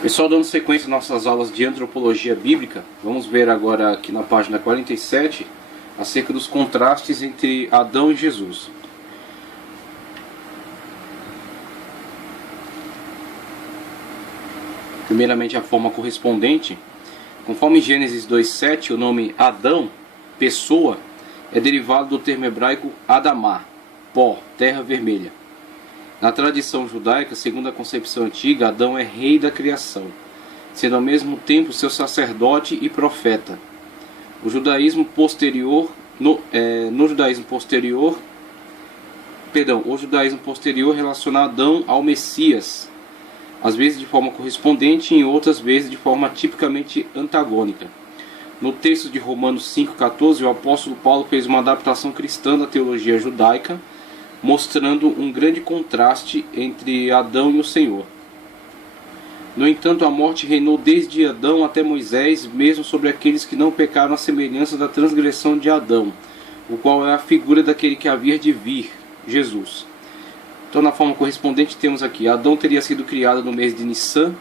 Pessoal, dando sequência às nossas aulas de antropologia bíblica, vamos ver agora aqui na página 47 acerca dos contrastes entre Adão e Jesus. Primeiramente, a forma correspondente. Conforme Gênesis 2:7, o nome Adão, pessoa, é derivado do termo hebraico Adamá, pó, terra vermelha. Na tradição judaica, segundo a concepção antiga, Adão é rei da criação, sendo ao mesmo tempo seu sacerdote e profeta. O judaísmo posterior relaciona Adão ao Messias, às vezes de forma correspondente e em outras vezes de forma tipicamente antagônica. No texto de Romanos 5,14, o apóstolo Paulo fez uma adaptação cristã da teologia judaica, mostrando um grande contraste entre Adão e o Senhor. No entanto, a morte reinou desde Adão até Moisés, mesmo sobre aqueles que não pecaram à semelhança da transgressão de Adão, o qual é a figura daquele que havia de vir, Jesus. Então, na forma correspondente, temos aqui: Adão teria sido criado no mês de Nissan,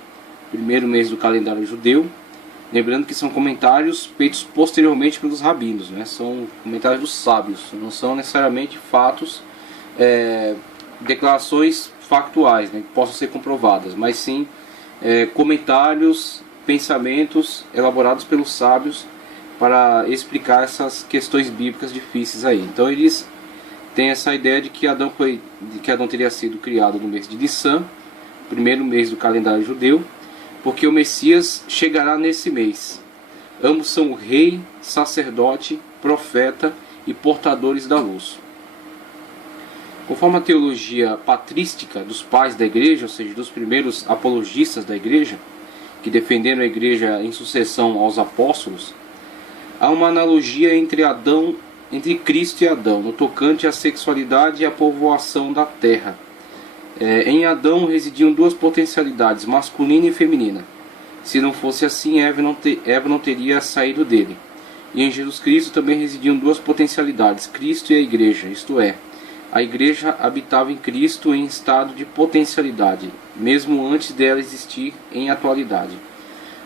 primeiro mês do calendário judeu. Lembrando que são comentários feitos posteriormente pelos rabinos, né? São comentários dos sábios, não são necessariamente fatos, declarações factuais, né, que possam ser comprovadas, mas sim comentários, pensamentos elaborados pelos sábios para explicar essas questões bíblicas difíceis aí. Então eles têm essa ideia de que Adão teria sido criado no mês de Nissan, primeiro mês do calendário judeu, porque o Messias chegará nesse mês. Ambos são o rei, sacerdote, profeta e portadores da luz. Conforme a teologia patrística dos pais da igreja, ou seja, dos primeiros apologistas da igreja, que defenderam a igreja em sucessão aos apóstolos, há uma analogia entre Cristo e Adão, no tocante à sexualidade e à povoação da terra. Em Adão residiam duas potencialidades, masculina e feminina. Se não fosse assim, Eva não teria saído dele. E em Jesus Cristo também residiam duas potencialidades, Cristo e a igreja, isto é, a igreja habitava em Cristo em estado de potencialidade, mesmo antes dela existir em atualidade.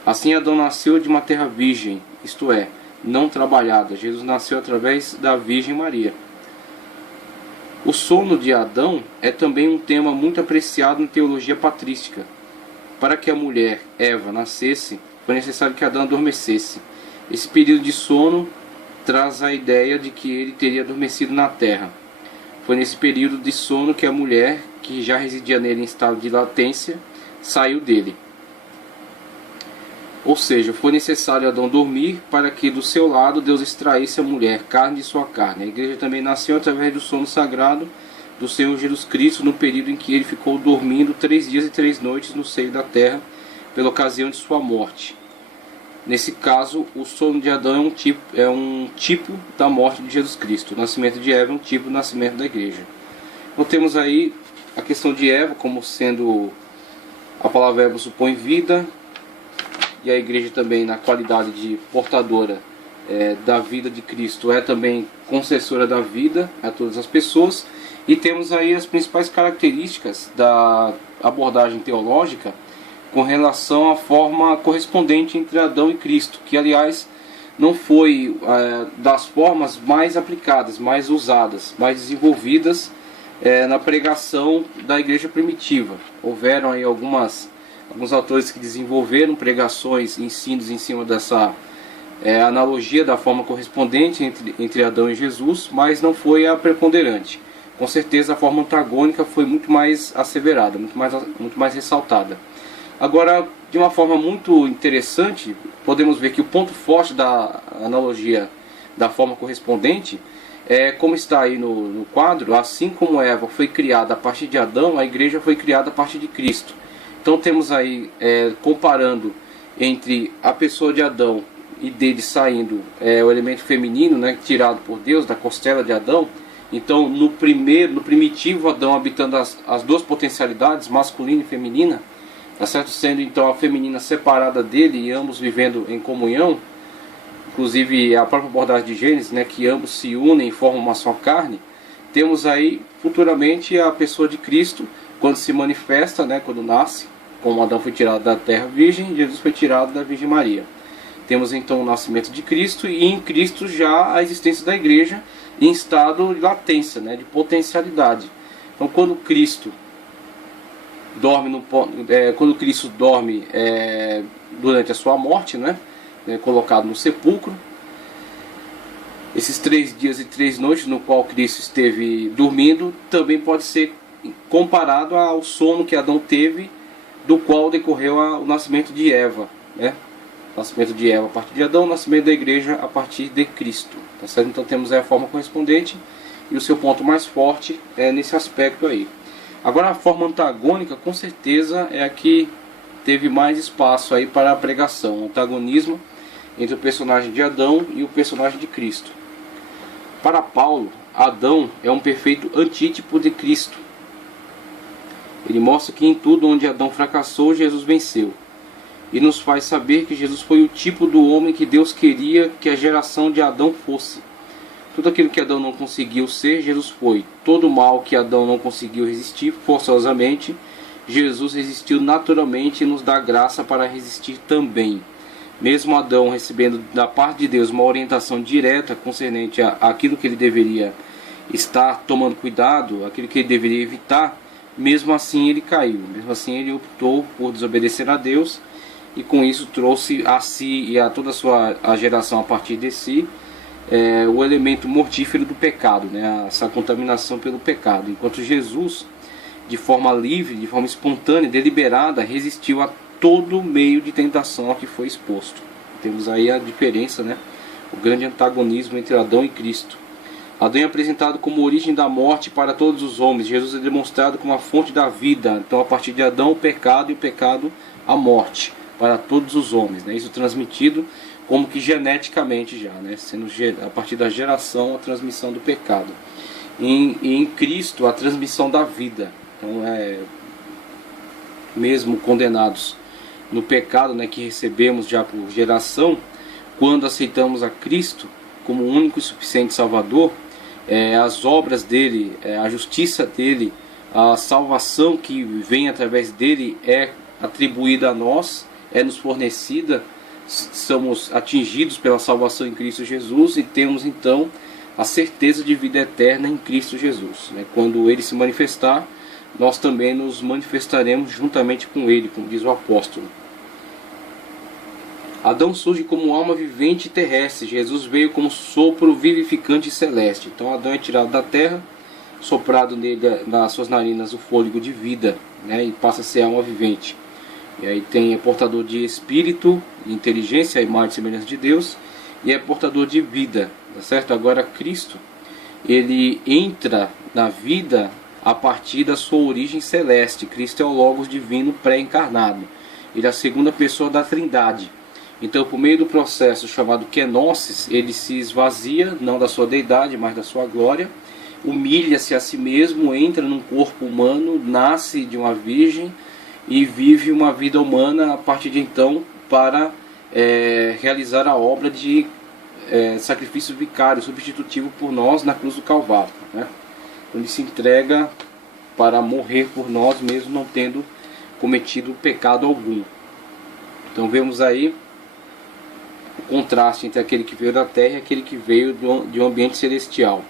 Assim, Adão nasceu de uma terra virgem, isto é, não trabalhada. Jesus nasceu através da Virgem Maria. O sono de Adão é também um tema muito apreciado na teologia patrística. Para que a mulher, Eva, nascesse, foi necessário que Adão adormecesse. Esse período de sono traz a ideia de que ele teria adormecido na terra. Foi nesse período de sono que a mulher, que já residia nele em estado de latência, saiu dele. Ou seja, foi necessário Adão dormir para que do seu lado Deus extraísse a mulher, carne de sua carne. A igreja também nasceu através do sono sagrado do Senhor Jesus Cristo, no período em que ele ficou dormindo 3 dias e 3 noites no seio da terra, pela ocasião de sua morte. Nesse caso, o sono de Adão é um tipo da morte de Jesus Cristo. O nascimento de Eva é um tipo do nascimento da igreja. Então temos aí a questão de Eva como sendo, a palavra Eva supõe vida, e a igreja também, na qualidade de portadora da vida de Cristo, é também concessora da vida a todas as pessoas. E temos aí as principais características da abordagem teológica com relação à forma correspondente entre Adão e Cristo, que aliás não foi das formas mais aplicadas, mais usadas, mais desenvolvidas na pregação da igreja primitiva. Houveram aí alguns autores que desenvolveram pregações, ensinos em cima dessa analogia da forma correspondente entre Adão e Jesus, mas não foi a preponderante. Com certeza a forma antagônica foi muito mais asseverada, muito mais ressaltada. Agora, de uma forma muito interessante, podemos ver que o ponto forte da analogia da forma correspondente é, como está aí no quadro, assim como Eva foi criada a partir de Adão, a igreja foi criada a partir de Cristo. Então temos aí, comparando entre a pessoa de Adão e dele saindo o elemento feminino, né, tirado por Deus, da costela de Adão. Então no primitivo Adão habitando as duas potencialidades, masculina e feminina, tá certo? Sendo então a feminina separada dele e ambos vivendo em comunhão. Inclusive a própria abordagem de Gênesis, né, que ambos se unem e formam uma só carne. Temos aí futuramente a pessoa de Cristo, quando se manifesta, né, quando nasce, Como Adão foi tirado da terra virgem, Jesus foi tirado da Virgem Maria. Temos então o nascimento de Cristo e em Cristo já a existência da igreja em estado de latência, né, de potencialidade. Então quando Cristo dorme, durante a sua morte, né, colocado no sepulcro, esses 3 dias e 3 noites no qual Cristo esteve dormindo, também pode ser comparado ao sono que Adão teve, do qual decorreu o nascimento de Eva, né? O nascimento de Eva a partir de Adão, o nascimento da igreja a partir de Cristo, tá certo? Então temos aí a forma correspondente e o seu ponto mais forte é nesse aspecto aí. Agora a forma antagônica com certeza é a que teve mais espaço aí para a pregação, o antagonismo entre o personagem de Adão e o personagem de Cristo. Para Paulo, Adão é um perfeito antítipo de Cristo. Ele mostra que em tudo onde Adão fracassou, Jesus venceu. E nos faz saber que Jesus foi o tipo do homem que Deus queria que a geração de Adão fosse. Tudo aquilo que Adão não conseguiu ser, Jesus foi. Todo o mal que Adão não conseguiu resistir forçosamente, Jesus resistiu naturalmente e nos dá graça para resistir também. Mesmo Adão recebendo da parte de Deus uma orientação direta concernente àquilo que ele deveria estar tomando cuidado, aquilo que ele deveria evitar, mesmo assim ele caiu, mesmo assim ele optou por desobedecer a Deus e com isso trouxe a si e a toda a geração a partir de si o elemento mortífero do pecado, né? Essa contaminação pelo pecado, enquanto Jesus, de forma livre, de forma espontânea, deliberada, resistiu a todo meio de tentação a que foi exposto. Temos aí a diferença, né? O grande antagonismo entre Adão e Cristo. Adão é apresentado como origem da morte para todos os homens. Jesus é demonstrado como a fonte da vida. Então, a partir de Adão, o pecado, e o pecado, a morte para todos os homens, né? Isso transmitido como que geneticamente já, né? Sendo a partir da geração a transmissão do pecado. E em Cristo a transmissão da vida. Então, mesmo condenados no pecado, né, que recebemos já por geração, quando aceitamos a Cristo como o único e suficiente Salvador, as obras dele, a justiça dele, a salvação que vem através dele é atribuída a nós, é nos fornecida, somos atingidos pela salvação em Cristo Jesus e temos então a certeza de vida eterna em Cristo Jesus, né? Quando ele se manifestar, nós também nos manifestaremos juntamente com ele, como diz o apóstolo. Adão surge como alma vivente terrestre, Jesus veio como sopro vivificante celeste. Então Adão é tirado da terra, soprado nele, nas suas narinas, o fôlego de vida, né, e passa a ser alma vivente. E aí é portador de espírito, de inteligência, a imagem e semelhança de Deus, e é portador de vida, tá certo? Agora Cristo, ele entra na vida a partir da sua origem celeste. Cristo é o Logos divino pré-encarnado. Ele é a segunda pessoa da Trindade. Então, por meio do processo chamado kenosis, ele se esvazia, não da sua deidade, mas da sua glória, humilha-se a si mesmo, entra num corpo humano, nasce de uma virgem e vive uma vida humana a partir de então para realizar a obra de sacrifício vicário, substitutivo por nós na cruz do Calvário, né? Ele se entrega para morrer por nós, mesmo não tendo cometido pecado algum. Então vemos aí o contraste entre aquele que veio da terra e aquele que veio de um ambiente celestial.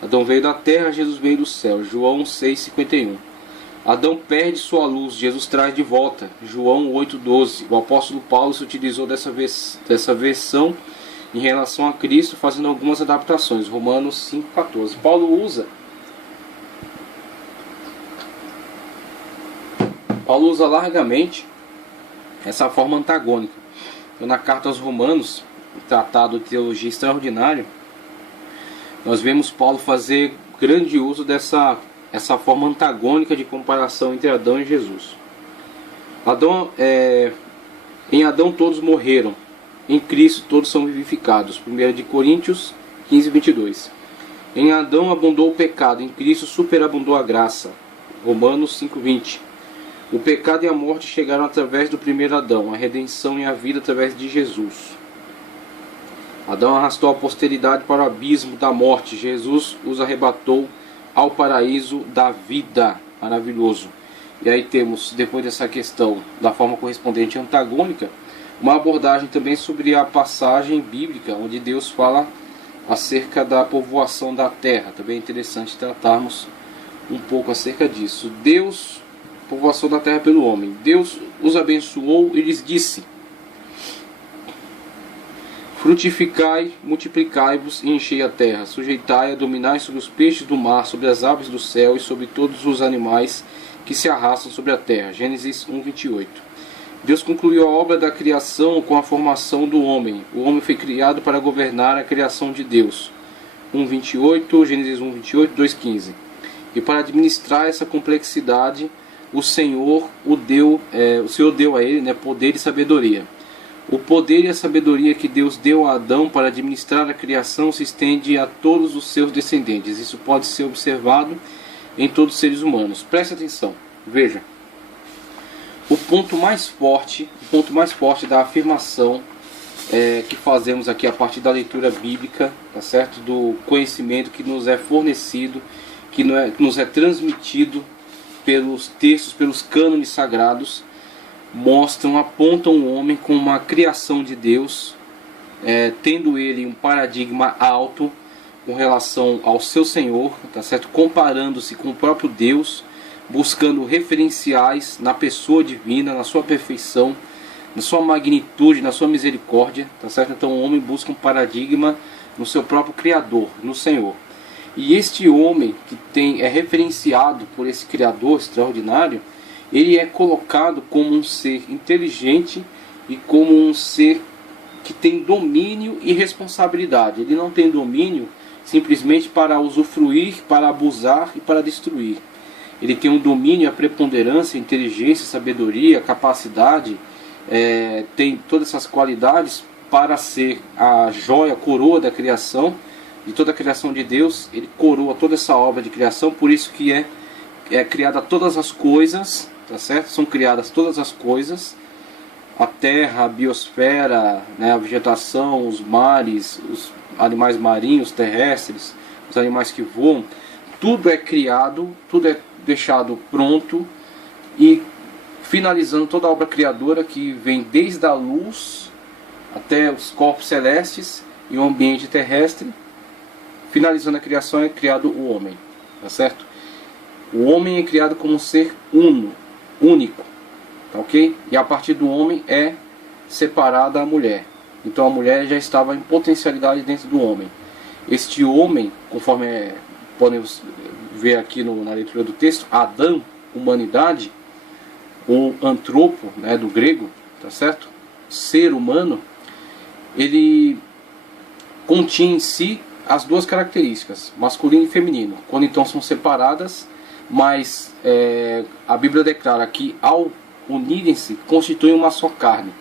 Adão veio da terra, Jesus veio do céu. João 6,51. Adão perde sua luz, Jesus traz de volta. João 8,12. O apóstolo Paulo se utilizou dessa versão em relação a Cristo, fazendo algumas adaptações. Romanos 5,14. Paulo usa largamente essa forma antagônica. Então, na carta aos Romanos, tratado de teologia extraordinário, nós vemos Paulo fazer grande uso dessa forma antagônica de comparação entre Adão e Jesus. Em Adão todos morreram, em Cristo todos são vivificados. 1 de Coríntios 15:22. Em Adão abundou o pecado, em Cristo superabundou a graça. Romanos 5:20. O pecado e a morte chegaram através do primeiro Adão, a redenção e a vida através de Jesus. Adão arrastou a posteridade para o abismo da morte, Jesus os arrebatou ao paraíso da vida. Maravilhoso. E aí temos, depois dessa questão da forma correspondente antagônica, uma abordagem também sobre a passagem bíblica, onde Deus fala acerca da povoação da terra. Também é interessante tratarmos um pouco acerca disso. Deus, povoação da terra pelo homem. Deus os abençoou e lhes disse: frutificai, multiplicai-vos e enchei a terra, sujeitai-a, dominai sobre os peixes do mar, sobre as aves do céu e sobre todos os animais que se arrastam sobre a terra. Gênesis 1:28. Deus concluiu a obra da criação com a formação do homem. O homem foi criado para governar a criação de Deus. 1:28, Gênesis 1:28, 2:15. E para administrar essa complexidade, o Senhor deu a ele, poder e sabedoria. O poder e a sabedoria que Deus deu a Adão para administrar a criação se estende a todos os seus descendentes. Isso pode ser observado em todos os seres humanos. Preste atenção, veja. O ponto mais forte da afirmação que fazemos aqui a partir da leitura bíblica, tá certo? Do conhecimento que nos é fornecido, que nos é transmitido pelos textos, pelos cânones sagrados, apontam o homem como uma criação de Deus, tendo ele um paradigma alto com relação ao seu Senhor, tá certo? Comparando-se com o próprio Deus, buscando referenciais na pessoa divina, na sua perfeição, na sua magnitude, na sua misericórdia, tá certo? Então o homem busca um paradigma no seu próprio Criador, no Senhor. E este homem que é referenciado por esse Criador extraordinário, ele é colocado como um ser inteligente e como um ser que tem domínio e responsabilidade. Ele não tem domínio simplesmente para usufruir, para abusar e para destruir. Ele tem um domínio, a preponderância, a inteligência, a sabedoria, a capacidade, tem todas essas qualidades para ser a joia, a coroa da criação, de toda a criação de Deus. Ele coroa toda essa obra de criação, por isso que é criada todas as coisas, tá certo? São criadas todas as coisas, a terra, a biosfera, a vegetação, os mares, os animais marinhos, terrestres, os animais que voam, tudo é criado, tudo é deixado pronto e finalizando toda a obra criadora que vem desde a luz até os corpos celestes e o ambiente terrestre. Finalizando a criação é criado o homem, tá certo? O homem é criado como um ser único, tá ok? E a partir do homem é separada a mulher. Então a mulher já estava em potencialidade dentro do homem. Este homem, conforme podemos ver aqui na leitura do texto, Adão, humanidade, ou antropo, do grego, tá certo? Ser humano, ele continha em si as duas características, masculino e feminino. Quando então são separadas, mas a Bíblia declara que ao unirem-se, constituem uma só carne.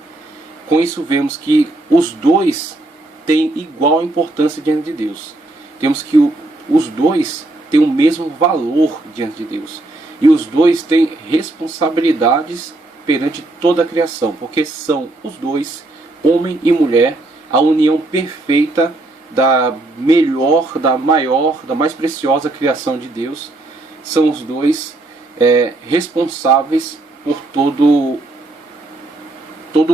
Com isso vemos que os dois têm igual importância diante de Deus. Temos que os dois têm o mesmo valor diante de Deus. E os dois têm responsabilidades perante toda a criação, porque são os dois, homem e mulher, a união perfeita da melhor, da maior, da mais preciosa criação de Deus. São os dois responsáveis por todo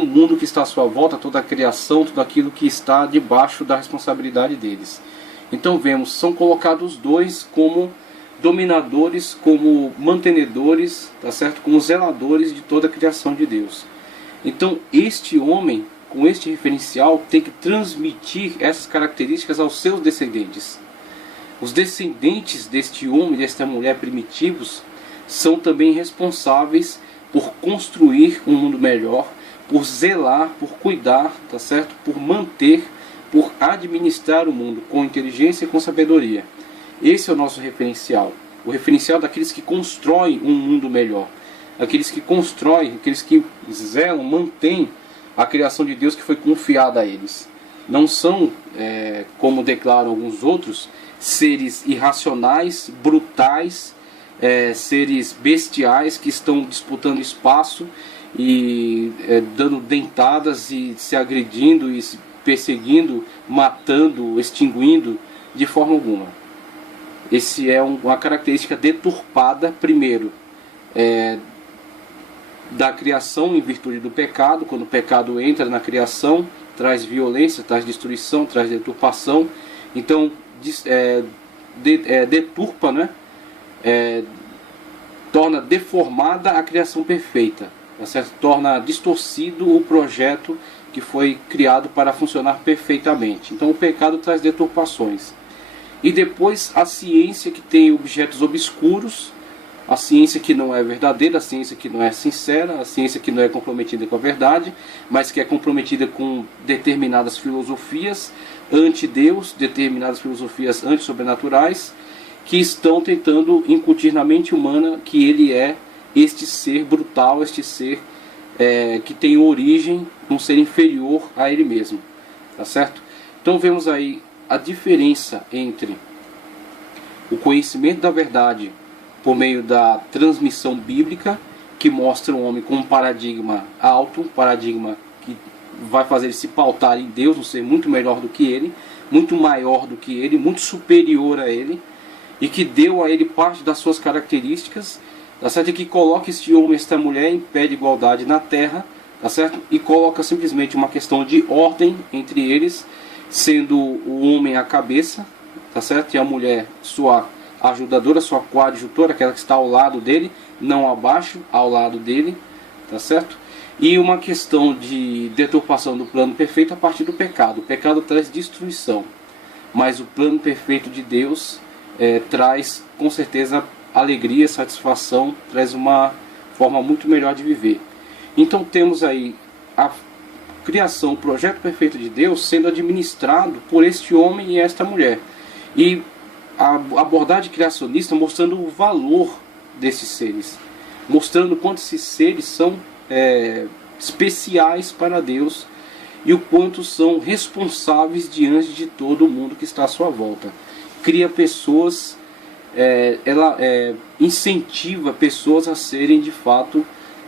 mundo que está à sua volta, toda a criação, tudo aquilo que está debaixo da responsabilidade deles. Então vemos, são colocados os dois como dominadores, como mantenedores, tá certo? Como zeladores de toda a criação de Deus. Então este homem, com este referencial, tem que transmitir essas características aos seus descendentes. Os descendentes deste homem e desta mulher primitivos são também responsáveis por construir um mundo melhor, por zelar, por cuidar, tá certo? Por manter, por administrar o mundo com inteligência e com sabedoria. Esse é o nosso referencial. O referencial daqueles que constroem um mundo melhor. Aqueles que constroem, aqueles que zelam, mantêm a criação de Deus que foi confiada a eles. Não são, como declaram alguns outros, seres irracionais, brutais, seres bestiais que estão disputando espaço e dando dentadas e se agredindo e se perseguindo, matando, extinguindo, de forma alguma. Esse é uma característica deturpada, primeiro, da criação em virtude do pecado. Quando o pecado entra na criação, traz violência, traz destruição, traz deturpação. Então deturpa, né? Torna deformada a criação perfeita, tá certo? Torna distorcido o projeto que foi criado para funcionar perfeitamente. Então o pecado traz deturpações. E depois a ciência, que tem objetos obscuros, a ciência que não é verdadeira, a ciência que não é sincera, a ciência que não é comprometida com a verdade, mas que é comprometida com determinadas filosofias anti-Deus, determinadas filosofias antissobrenaturais, que estão tentando incutir na mente humana que ele é este ser brutal, este ser que tem origem num ser inferior a ele mesmo, tá certo? Então vemos aí a diferença entre o conhecimento da verdade por meio da transmissão bíblica, que mostra o homem como um paradigma alto, um paradigma que vai fazer ele se pautar em Deus, um ser muito melhor do que ele, muito maior do que ele, muito superior a ele, e que deu a ele parte das suas características, tá certo? E que coloca este homem e esta mulher em pé de igualdade na terra, tá certo? E coloca simplesmente uma questão de ordem entre eles, sendo o homem a cabeça, tá certo? E a mulher sua ajudadora, sua coadjutora, aquela que está ao lado dele, não abaixo, ao lado dele, tá certo? E uma questão de deturpação do plano perfeito a partir do pecado. O pecado traz destruição, mas o plano perfeito de Deus traz com certeza alegria, satisfação, traz uma forma muito melhor de viver. Então temos aí a criação, o projeto perfeito de Deus sendo administrado por este homem e esta mulher. E a abordagem criacionista mostrando o valor desses seres, mostrando quanto esses seres são especiais para Deus e o quanto são responsáveis diante de todo mundo que está à sua volta. Cria pessoas, ela incentiva pessoas a serem de fato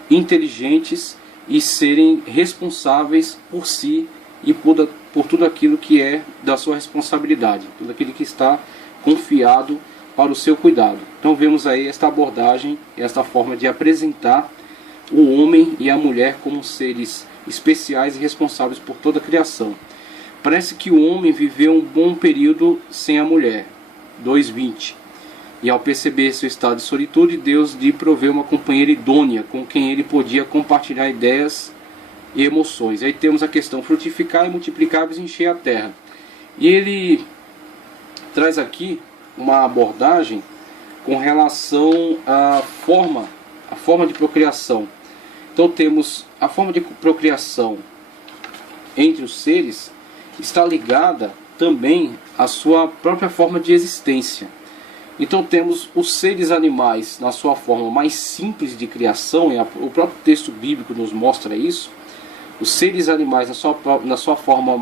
inteligentes e serem responsáveis por si e por tudo aquilo que é da sua responsabilidade, tudo aquilo que está confiado para o seu cuidado. Então vemos aí esta abordagem, esta forma de apresentar o homem e a mulher como seres especiais e responsáveis por toda a criação. Parece que o homem viveu um bom período sem a mulher, 2:20. E ao perceber seu estado de solitude, Deus lhe proveu uma companheira idônea com quem ele podia compartilhar ideias e emoções. Aí temos a questão: frutificar e multiplicar e encher a terra. E ele traz aqui uma abordagem com relação à forma de procriação. Então temos a forma de procriação entre os seres está ligada também à sua própria forma de existência. Então temos os seres animais na sua forma mais simples de criação, e o próprio texto bíblico nos mostra isso. Os seres animais na sua forma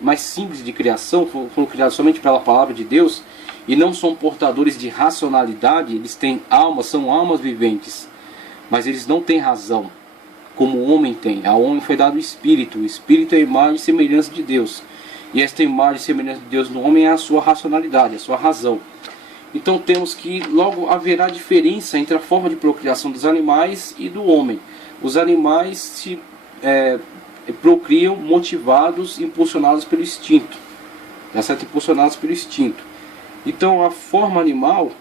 mais simples de criação foram criados somente pela palavra de Deus e não são portadores de racionalidade. Eles têm alma, são almas viventes, mas eles não têm razão, como o homem tem. Ao homem foi dado o Espírito é a imagem e semelhança de Deus, e esta imagem e semelhança de Deus no homem é a sua racionalidade, a sua razão. Então temos que logo haverá diferença entre a forma de procriação dos animais e do homem. Os animais se procriam motivados, impulsionados pelo instinto, tá certo? Impulsionados pelo instinto. Então a forma animal,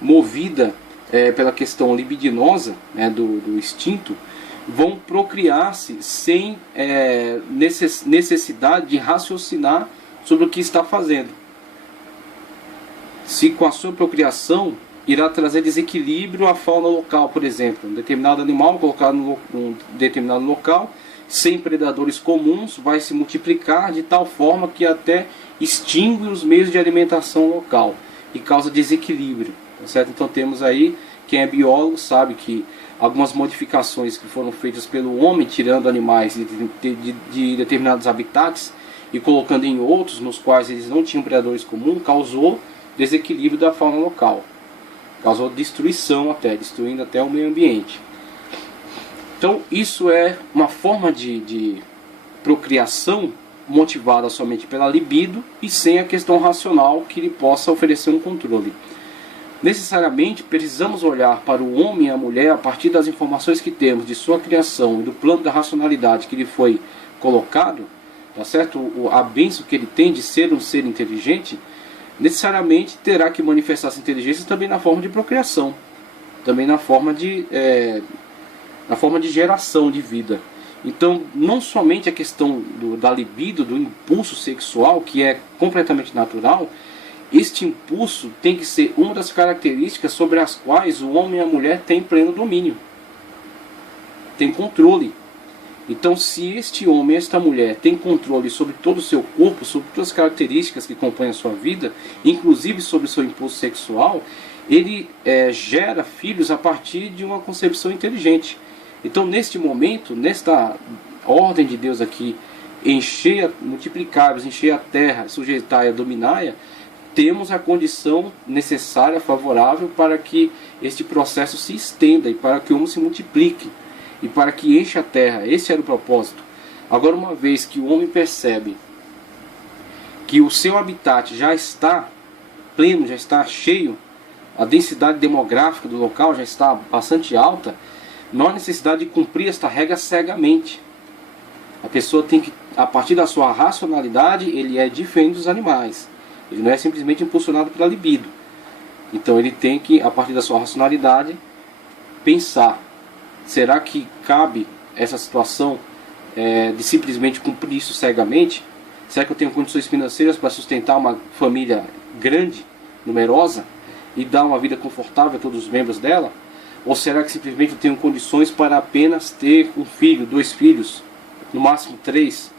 movida pela questão libidinosa, né, do instinto, vão procriar-se sem necessidade de raciocinar sobre o que está fazendo. Se com a sua procriação irá trazer desequilíbrio à fauna local, por exemplo, um determinado animal colocado num determinado local, sem predadores comuns, vai se multiplicar de tal forma que até extingue os meios de alimentação local e causa desequilíbrio, tá certo? Então temos aí, quem é biólogo sabe que algumas modificações que foram feitas pelo homem, tirando animais de determinados habitats e colocando em outros nos quais eles não tinham predadores comuns, causou desequilíbrio da fauna local, causou destruição, destruindo até o meio ambiente. Então isso é uma forma de procriação motivada somente pela libido e sem a questão racional que lhe possa oferecer um controle. necessariamente precisamos olhar para o homem e a mulher a partir das informações que temos de sua criação e do plano da racionalidade que lhe foi colocado, tá certo? A bênção que ele tem de ser um ser inteligente, necessariamente terá que manifestar essa inteligência também na forma de procriação, também na forma de geração de vida. Então, não somente a questão da libido, do impulso sexual, que é completamente natural, este impulso tem que ser uma das características sobre as quais o homem e a mulher têm pleno domínio, tem controle. Então, se este homem, esta mulher, tem controle sobre todo o seu corpo, sobre todas as características que compõem a sua vida, inclusive sobre o seu impulso sexual, ele gera filhos a partir de uma concepção inteligente. Então, neste momento, nesta ordem de Deus aqui, encher, multiplicar-vos, encher a terra, sujeitar-a, dominar-a, temos a condição necessária, favorável, para que este processo se estenda e para que o homem se multiplique e para que encha a terra. Esse era o propósito. Agora, uma vez que o homem percebe que o seu habitat já está pleno, já está cheio, a densidade demográfica do local já está bastante alta, não há necessidade de cumprir esta regra cegamente. A pessoa tem que, a partir da sua racionalidade, ele é diferente dos animais. Ele não é simplesmente impulsionado pela libido. Então ele tem que, a partir da sua racionalidade, pensar: será que cabe essa situação de simplesmente cumprir isso cegamente? Será que eu tenho condições financeiras para sustentar uma família grande, numerosa, e dar uma vida confortável a todos os membros dela? Ou será que simplesmente eu tenho condições para apenas ter um filho, 2 filhos, no máximo 3?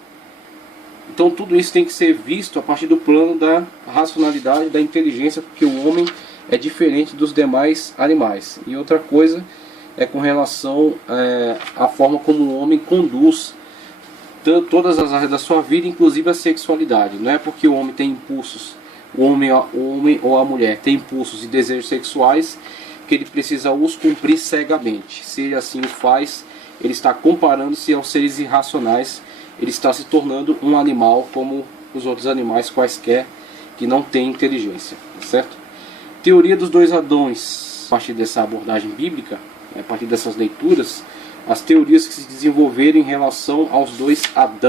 Então tudo isso tem que ser visto a partir do plano da racionalidade, da inteligência, porque o homem é diferente dos demais animais. E outra coisa é com relação à forma como o homem conduz todas as áreas da sua vida, inclusive a sexualidade. Não é porque o homem tem impulsos, o homem ou a mulher tem impulsos e desejos sexuais, que ele precisa os cumprir cegamente. Se ele assim o faz, ele está comparando-se aos seres irracionais, ele está se tornando um animal como os outros animais quaisquer que não têm inteligência, certo? Teoria dos 2 Adões. A partir dessa abordagem bíblica, a partir dessas leituras, as teorias que se desenvolveram em relação aos 2 Adãos.